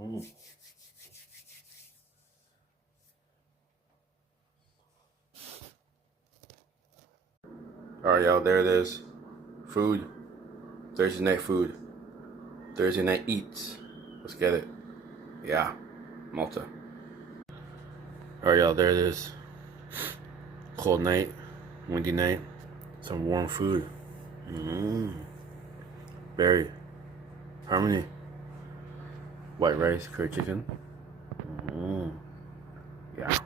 Mm. All right, y'all, there it is. Food. Thursday night food. Thursday night eats. Let's get it. Yeah, Malta. All right, y'all, there it is. Cold night, windy night, some warm food. Berry, Harmony, white rice, curry chicken. Yeah.